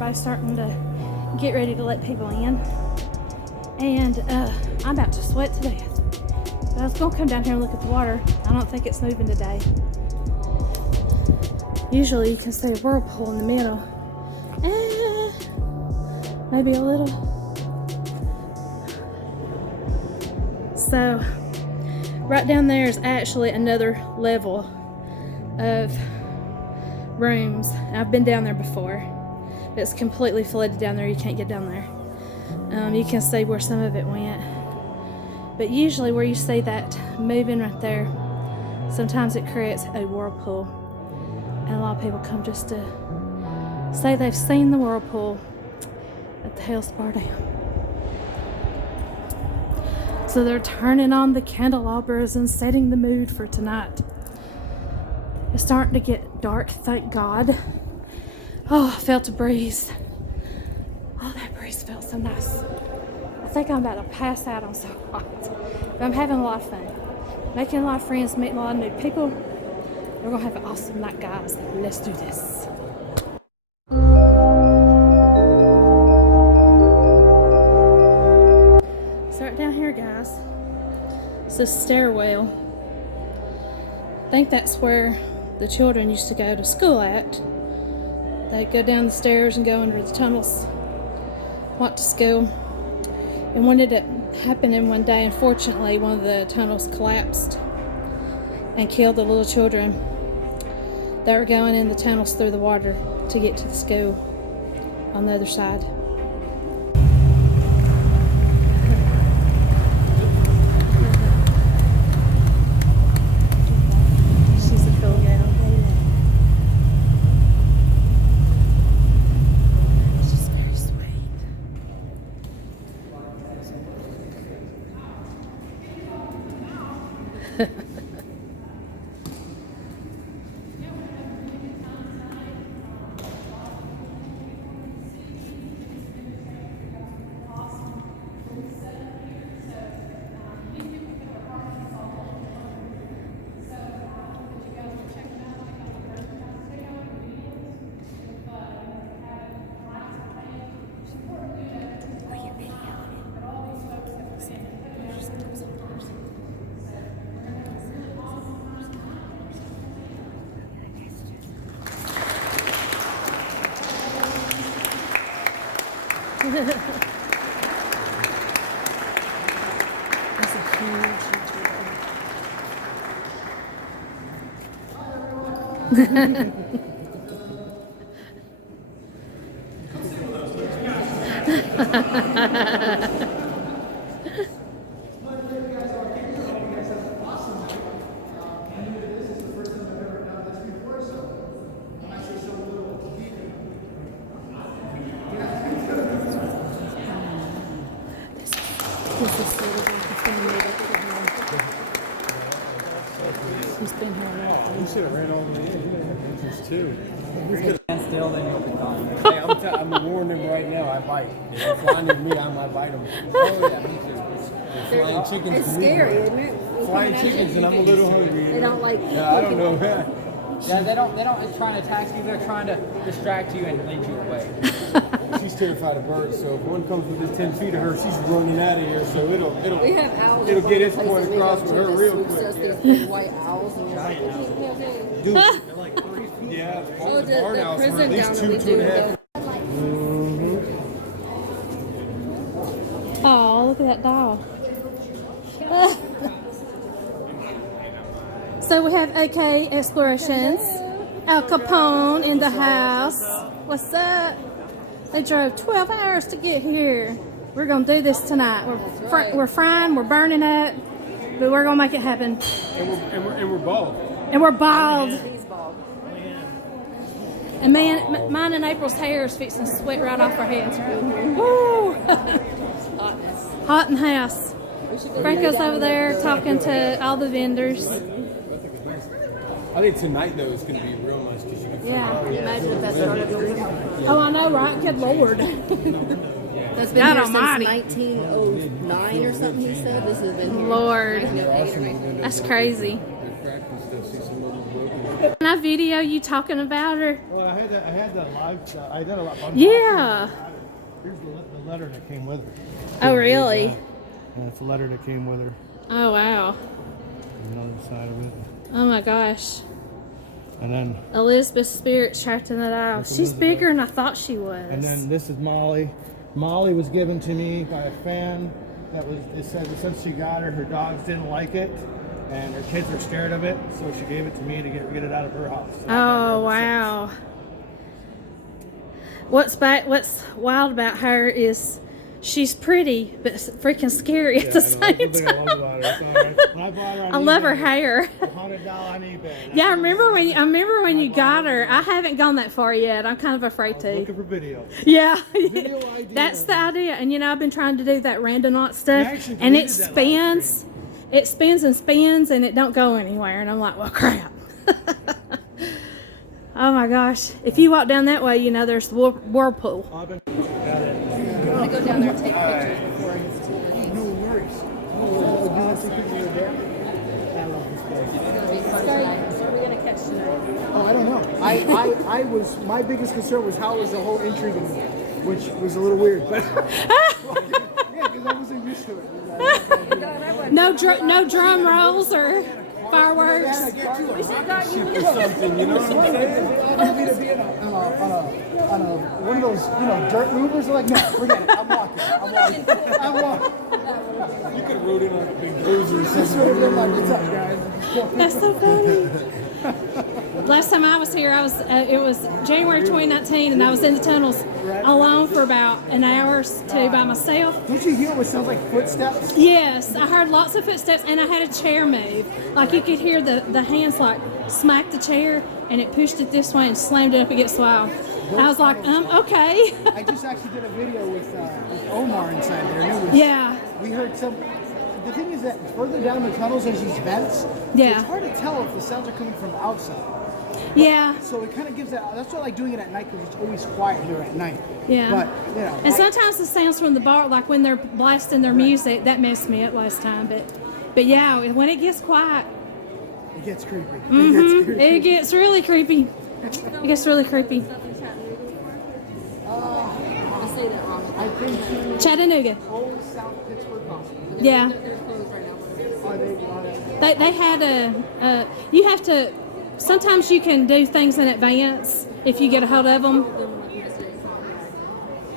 everybody's starting to get ready to let people in. And I'm about to sweat to death. But I was gonna come down here and look at the water. I don't think it's moving today. Usually you can see a whirlpool in the middle. Maybe a little. So right down there is actually another level of rooms. I've been down there before. It's completely flooded down there. You can't get down there. You can see where some of it went. But usually where you see that moving right there, sometimes it creates a whirlpool. And a lot of people come just to say they've seen the whirlpool at the Hales Bar Dam. So they're turning on the candelabras and setting the mood for tonight. It's starting to get dark, thank God. Oh, I felt a breeze. Oh, that breeze felt so nice. I think I'm about to pass out. I'm so hot. But I'm having a lot of fun. Making a lot of friends, meeting a lot of new people. We're gonna have an awesome night, guys. Let's do this. So right down here, guys, it's a stairwell. I think that's where the children used to go to school at. They'd go down the stairs and go under the tunnels, walk to school. And what ended up happening one day, unfortunately, one of the tunnels collapsed and killed the little children that were going in the tunnels through the water to get to the school on the other side. She's a cool gal. She's very sweet. That's a huge He's been here a while. You should have ran all the way in. Just too. Still, they know the time. Hey, I'm warning them right now. I bite. If they fly near me, I might bite them. Oh yeah, me too. They're flying chickens. It's to me. scary, isn't it? Flying chickens, and I'm a little hungry. They don't like. Yeah, I don't know. Yeah, they don't trying to attack you. They're trying to distract you and lead you away. She's terrified of birds, so if one comes within 10 feet of her, she's running out of here. So We have owls. it'll get its point across with her real quick. There's these big white owls, and you're like, Dude, they're like 3 feet. Yeah, oh, the barn the owls were prison at least down 2, that we 2.5. Oh, look at that doll. So we have AK Explorations. Al Capone in the house. What's up? They drove 12 hours to get here. We're going to do this tonight. We're frying, we're burning up, but we're going to make it happen. And we're bald. And we're bald. He's bald. And man, mine and April's hair is fixing to sweat right off our heads. Woo! Hotness. Hot in the house. Franko's over there talking to all the vendors. I think tonight, though, is going to be real nice because you can Yeah. Imagine if that started the week. Oh, I know, right? Good Lord. That's been God here almighty. since 1909 or something, he said. This has been here. Lord. Yeah. That's crazy. cracked and stuff. See some of them broken. Can I video you talking about her? Well, I had the live. I did a lot. Yeah. Here's the letter that came with her. Oh, really? And it's the letter that came with her. Oh, wow. On the other side of it. Oh, my gosh. And then. Elizabeth's spirit's trapped in that aisle. She's bigger than I thought she was. And then this is Molly. Molly was given to me by a fan. It said that since she got her dogs didn't like it, and her kids were scared of it, so she gave it to me to get it out of her house. So oh, wow. What's wild about her is she's pretty, but freaking scary at the same time. I love her hair. $100 on eBay. Yeah, I remember when you got her. I haven't gone that far yet. I'm kind of afraid to. Looking for videos. Yeah, Video idea. that's the idea. And I've been trying to do that randonaught stuff, and it spins. It spins and spins, and it don't go anywhere. And I'm like, well, crap. Oh my gosh! If you walk down that way, there's the whirlpool. I'm gonna go down there and take pictures before it's too late. No worries. Do you want to see pictures of your dad? I love this place. It's gonna be fun tonight. What are we gonna catch tonight? Oh, I don't know. I was, my biggest concern was how was the whole entry going to be, which was a little weird, but yeah, because I wasn't used to it. No drum rolls or fireworks. We should have got you. Something, you know what I'm saying? I'm going to be on one of those, dirt movers. Like, no, forget it. I'm walking. You could have rode in on a big cruiser or Just something. sort of been like, what's up, guys? That's so funny. Last time I was here, it was January 2019, and I was in the tunnels alone for about an hour or two by myself. Don't you hear what sounds like footsteps? Yes, I heard lots of footsteps, and I had a chair move. Like you could hear the hands like smack the chair, and it pushed it this way and slammed it up against the wall. I was like, okay. I just actually did a video with Omar inside there. And it was, Yeah. We heard some. The thing is that further down the tunnels there's these vents. Yeah. It's hard to tell if the sounds are coming from outside. Yeah. So it kind of gives that. That's why I like doing it at night because it's always quiet here at night. Yeah. But And sometimes the sounds from the bar, like when they're blasting their music, that messed me up last time. But yeah, when it gets quiet, it gets creepy. it gets really creepy. It gets really creepy. I say that wrong. I think Chattanooga. old South Pittsburgh Hospital. Yeah. They're closed right now. Are they? They had you have to, sometimes you can do things in advance if you get a hold of them.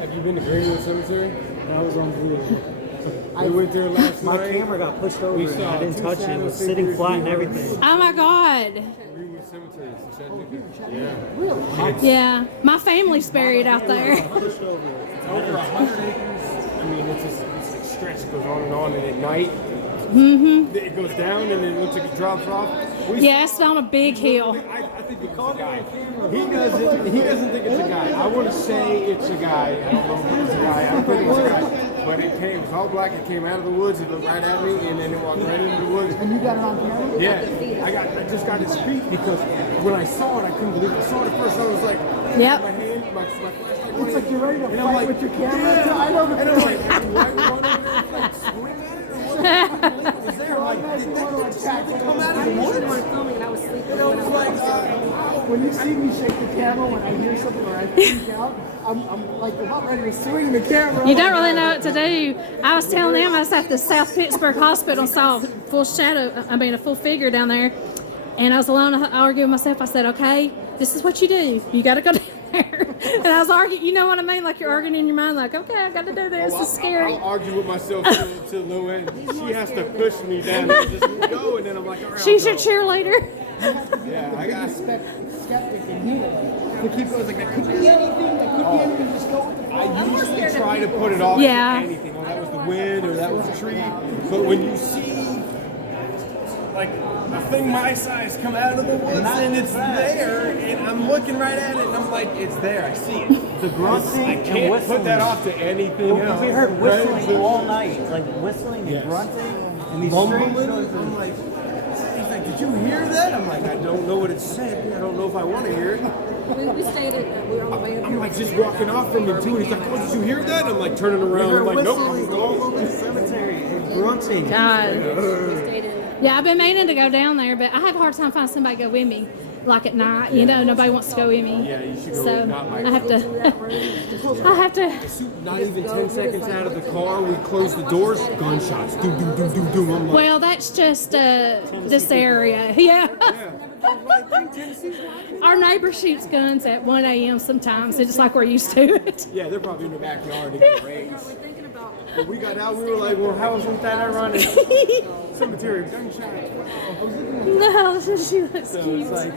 Have you been to Greenwood Cemetery? I was on video. We went there last My night. camera got pushed over We and saw I didn't two touch it. It shadow was sitting figures flat and here. everything. Oh my God. Greenwood Cemetery, it's in Chattanooga. Yeah. Really? Yeah. My family's buried out there. It's over 100 acres. I mean, it's a stretch that goes on, and at night, it goes down, and then it looks like it drops off. Yeah, it's on a big hill. I think it's a guy. He doesn't think it's a guy. I want to say it's a guy. I don't know if it's a guy. I think it's a guy. But it was all black. It came out of the woods. It looked right at me, and then it walked right into the woods. And you got it on camera? Yeah, I just got his feet because when I saw it, I couldn't believe it. I saw it at first. I was like, Yep. my hand, my flashlight. It's like you're ready to And I'm fight like, with your camera. yeah. I know the And I'm like, do I run over there and like swing at it? Or what? I believe it was there. I'm like, did that come out of the woods? Filming and I was sleeping. And I was like, When you see me shake the camera when I hear something or I freak out, I'm like about ready to swing the camera. You don't really know what to do. I was telling them I was at the South Pittsburgh Hospital and saw a full figure down there. And I was alone, I argued with myself. I said, okay, this is what you do. You got to go down there. And I was arguing, you know what I mean? Like you're arguing in your mind, like, okay, I got to do this. It's scary. I'll argue with myself till no end. She has to push me down and just go, and then I'm like, all right. She's your cheerleader. Yeah, I got skeptic and healer. To keep going, like, that could be anything, that could be anything, just go with the flow. I usually try to put it off Yeah. to anything. Oh, that was the wind or that was a tree. But when you see like a thing my size come out of the woods and it's there, and I'm looking right at it, and I'm like, it's there. I see it. The grunting I and can't whistling. put that off to anything else. We heard whistling Right? all night, like whistling and Yes. grunting and these Mumbling. strange I'm like, he's like, did you hear that? I'm like, I don't know what it said. I don't know if I want to hear it. We stayed at, we were on the way up I'm here. like just walking off from him too, and he's like, oh, did you hear that? I'm like turning We around. heard I'm like, nope. whistling all over the cemetery and grunting. God. We stayed in Yeah, I've been meaning to go down there, but I have a hard time finding somebody to go with me. Like at night, you know, nobody wants to go with me. Yeah, you should go. So Not like I have to. I have to. Not even 10 seconds out of the car, we close the doors, gunshots. Doom, doom, doom, doom, doom. I'm like, Well, that's just this area. Yeah. Our neighbor shoots guns at 1 a.m. sometimes. It's just like we're used to it. yeah, they're probably in the backyard. They got raised. When we got out, we were like, well, how wasn't that ironic? Cemetery, gunshots. No, she looks So cute. it's like,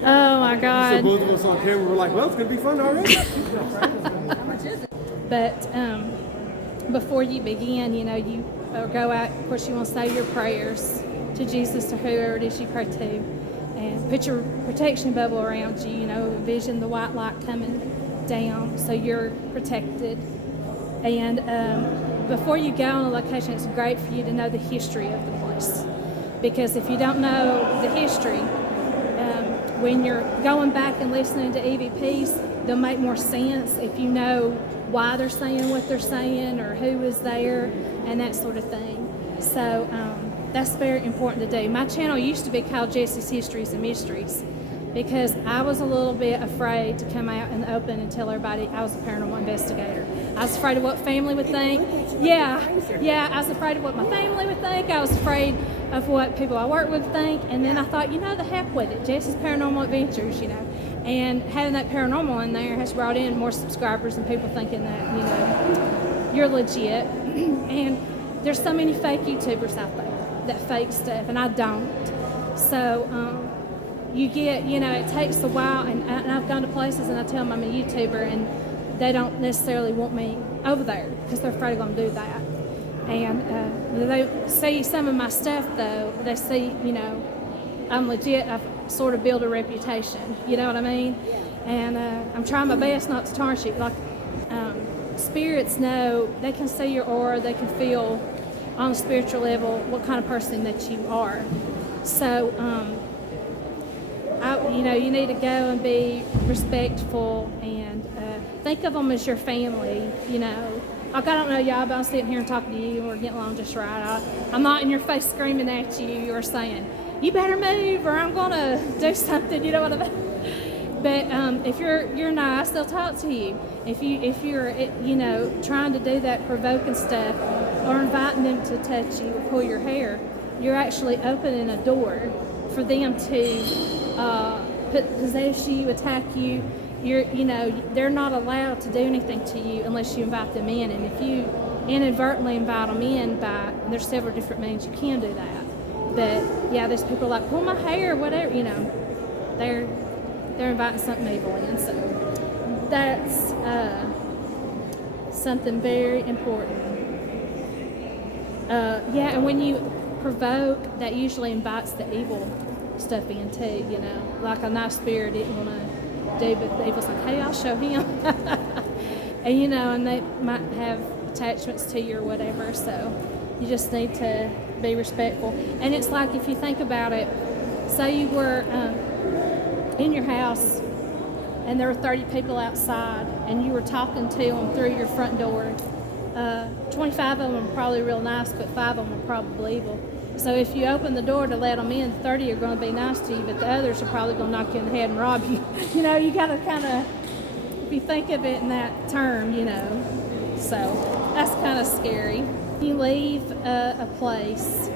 Oh my so God. both of us on camera were like, well, it's going to be fun already. But before you begin, you know, you go out. Of course, you want to say your prayers to Jesus or whoever it is you pray to, and put your protection bubble around you. You know, envision the white light coming down so you're protected. And before you go on a location, it's great for you to know the history of the place, because if you don't know the history, when you're going back and listening to EVPs, they'll make more sense if you know why they're saying what they're saying or who is there and that sort of thing. So that's very important to do. My channel used to be called Jessie's Histories and Mysteries because I was a little bit afraid to come out in the open and tell everybody I was a paranormal investigator. I was afraid of what family would think. Yeah, I was afraid of what my family would think. I was afraid of what people I work with think. And then I thought, you know, the heck with it. Jessie's Paranormal Adventures, you know. And having that paranormal in there has brought in more subscribers and people thinking that, you know, you're legit. And there's so many fake YouTubers out there that fake stuff, and I don't. So you get, you know, it takes a while, and I've gone to places and I tell them I'm a YouTuber, and they don't necessarily want me over there because they're afraid I'm going to do that. And they see some of my stuff, though. They see, you know, I'm legit. I've sort of built a reputation. You know what I mean? And I'm trying my best not to tarnish it. Like spirits know, they can see your aura. They can feel on a spiritual level what kind of person that you are. So, you know, you need to go and be respectful and think of them as your family, you know. Like, I don't know y'all, but I'm sitting here and talking to you and we're getting along just right. I'm not in your face screaming at you or saying, you better move or I'm going to do something, you know what I mean? But if you're nice, they'll talk to you. If you're, you know, trying to do that provoking stuff or inviting them to touch you or pull your hair, you're actually opening a door for them to possess you, attack you. You know, they're not allowed to do anything to you unless you invite them in. And if you inadvertently invite them in, there's several different means you can do that. But yeah, there's people like pull my hair, whatever. You know, they're inviting something evil in. So that's something very important. Yeah, and when you provoke, that usually invites the evil stuff in too. You know, like a nice spirit didn't want to do, but the evil's like, hey, I'll show him. And you know, and they might have attachments to you or whatever. So you just need to be respectful. And it's like, if you think about it, say you were in your house and there were 30 people outside and you were talking to them through your front door. 25 of them are probably real nice, but 5 of them are probably evil. So if you open the door to let them in, 30 are going to be nice to you, but the others are probably going to knock you in the head and rob you. You know, you got to kind of, if you think of it in that term, you know. So that's kind of scary. You leave a place,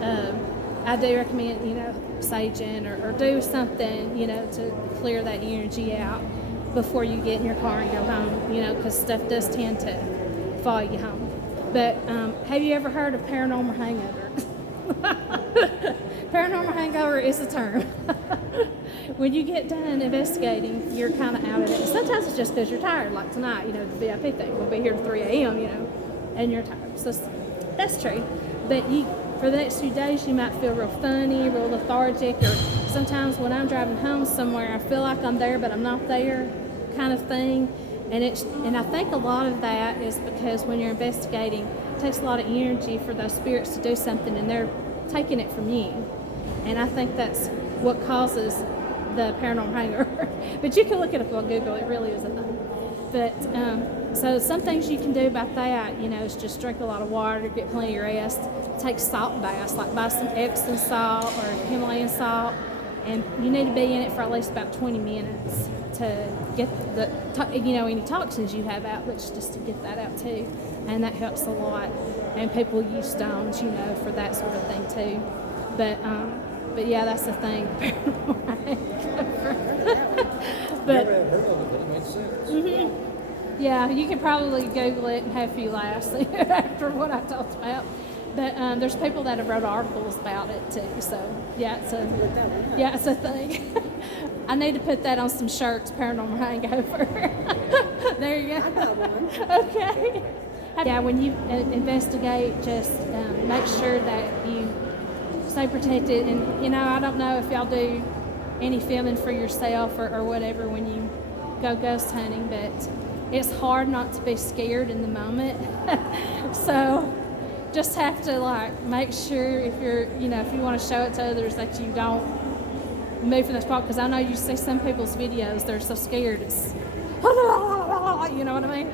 I do recommend, you know, saging or do something, you know, to clear that energy out before you get in your car and go home, you know, because stuff does tend to follow you home. But have you ever heard of paranormal hangover? Paranormal hangover is a term. When you get done investigating, you're kind of out of it. Sometimes it's just because you're tired, like tonight, you know, the VIP thing. We'll be here till 3 a.m., you know, and you're tired. So that's true. But for the next few days, you might feel real funny, real lethargic, or sometimes when I'm driving home somewhere, I feel like I'm there, but I'm not there, kind of thing. And I think a lot of that is because when you're investigating, it takes a lot of energy for those spirits to do something, and they're taking it from you. And I think that's what causes the paranormal hangover. But you can look it up on Google. It really is a thing. But So some things you can do about that, you know, is just drink a lot of water, get plenty of rest, take salt baths, like buy some Epsom salt or Himalayan salt, and you need to be in it for at least about 20 minutes to get the, you know, any toxins you have out, but just to get that out too, and that helps a lot. And people use stones, you know, for that sort of thing too. But yeah, that's the thing. But yeah, you can probably Google it and have a few laughs after what I talked about. But there's people that have wrote articles about it too. So yeah, it's a thing. I need to put that on some shirts. Paranormal hangover. There you go. I got one. Okay. Yeah, when you investigate, just make sure that you stay protected. And you know, I don't know if y'all do any filming for yourself or whatever when you go ghost hunting, but it's hard not to be scared in the moment. So just have to like make sure if you're, you know, if you want to show it to others that you don't move from the spot, because I know you see some people's videos, they're so scared, it's you know what I mean?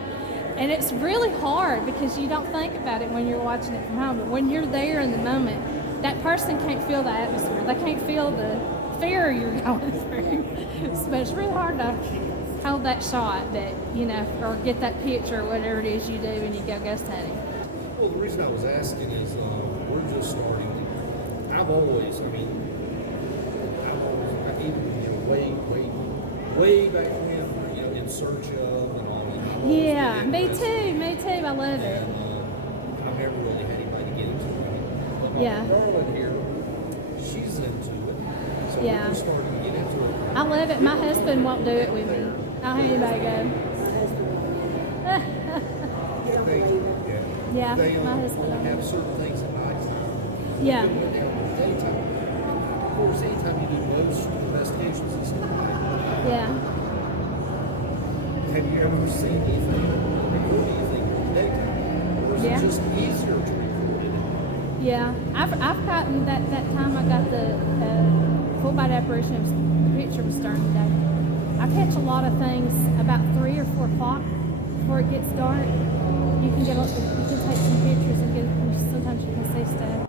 And it's really hard because you don't think about it when you're watching it from home, but when you're there in the moment, that person can't feel the atmosphere, they can't feel the fear you're going through. So it's really hard to hold that shot, but you know, or get that picture or whatever it is you do when you go ghost hunting. Well, the reason I was asking is we're just starting. I've always, I mean, even, you know, way back when, you know, in search of and all that. Yeah, me too, I love it. And I've never really had anybody get into it. But my Yeah. girl in here, she's into it. So Yeah. we're just starting to get into it. I love it. My husband won't do it with me. I'll have anybody go. Yeah, They my husband. only have certain things at night time. Yeah. When they're in the daytime, of course, anytime you do ghost investigations and stuff like that, Yeah. have you ever seen anything, record anything in the daytime? Or is Yeah. it just easier to record it? Yeah, I've gotten that time I got the full body apparition. The picture was during the day. I catch a lot of things about 3 or 4 o'clock before it gets dark. You can take some pictures and sometimes you can see stuff.